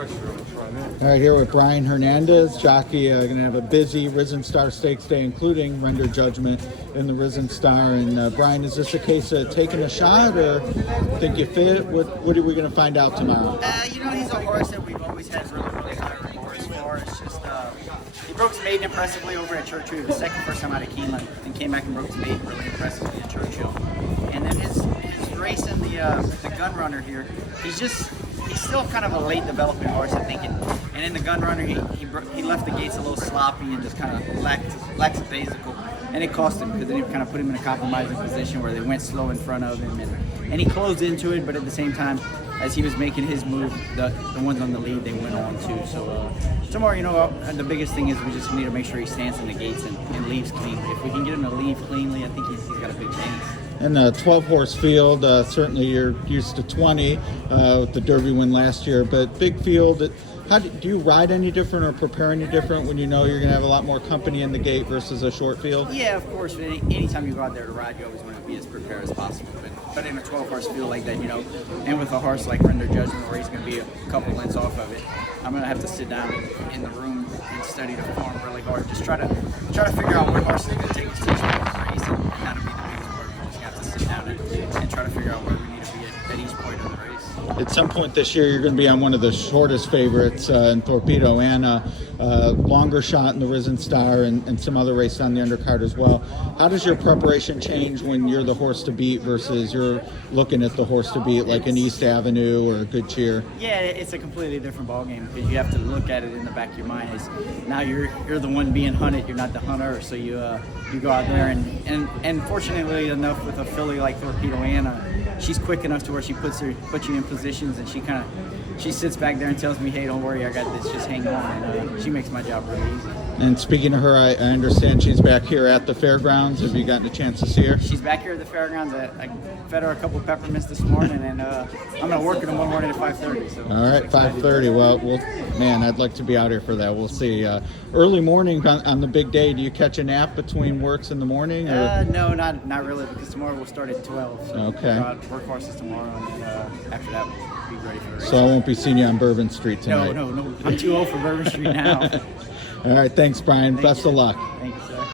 All right, here with Brian Hernandez, jockey. Going to have a busy Risen Star Stakes day, including Render Judgment in the Risen Star. And Brian, is this a case of taking a shot, or think you fit? What are we going to find out tomorrow? He's a horse that we've always had really high rewards for. It's just he broke his maiden impressively over at Churchill. He was second first time out of Keeneland, and came back and broke his maiden really impressively at Churchill. And then his race in the Gun Runner here, he's still kind of a late developing horse, I think. And in the Gun Runner, he left the gates a little sloppy and just kind of lackadaisical. And it cost him, because then it kind of put him in a compromising position where they went slow in front of him. And he closed into it, but at the same time, as he was making his move, the ones on the lead, they went on too. So tomorrow, the biggest thing is we just need to make sure he stands in the gates and leaves clean. If we can get him to leave cleanly, I think he's got a big chance. And the 12-horse field, certainly you're used to 20 with the Derby win last year, but big field. How do you ride any different or prepare any different when you know you're going to have a lot more company in the gate versus a short field? Yeah, of course. Anytime you go out there to ride, you always want to be as prepared as possible. But in a 12-horse field like that, and with a horse like Render Judgement, where he's going to be a couple lengths off of it, I'm going to have to sit down in the room and study the form really hard. Just try to figure out what horse is going to take us to each point of the race and how to be the biggest part. We just have to sit down and try to figure out where we need to be at each point of the race. At some point this year, you're going to be on one of the shortest favorites in Thorpedo Anna, longer shot in the Risen Star, and some other races on the undercard as well. How does your preparation change when you're the horse to beat versus you're looking at the horse to beat, like an East Avenue or a Good Cheer? Yeah, it's a completely different ballgame, because you have to look at it in the back of your mind. Now you're the one being hunted, you're not the hunter, so you go out there and fortunately enough, with a filly like Thorpedo Anna, she's quick enough to where she puts you in positions, and she sits back there and tells me, hey, don't worry, I got this, just hang on. And she makes my job really easy. And speaking of her, I understand she's back here at the fairgrounds. Have you gotten a chance to see her? She's back here at the fairgrounds. I fed her a couple peppermints this morning, and I'm going to work her tomorrow morning at 5:30. So all right, 5:30. Well, man, I'd like to be out here for that. We'll see. Early morning on the big day, do you catch a nap between works in the morning? Or? No, not really, because tomorrow we'll start at 12. So okay. We'll go out, work horses tomorrow, and then after that, we'll be ready for the race. So I won't be seeing you on Bourbon Street tonight. No. I'm too old for Bourbon Street now. All right, thanks, Brian. Best of luck. Thank you, sir.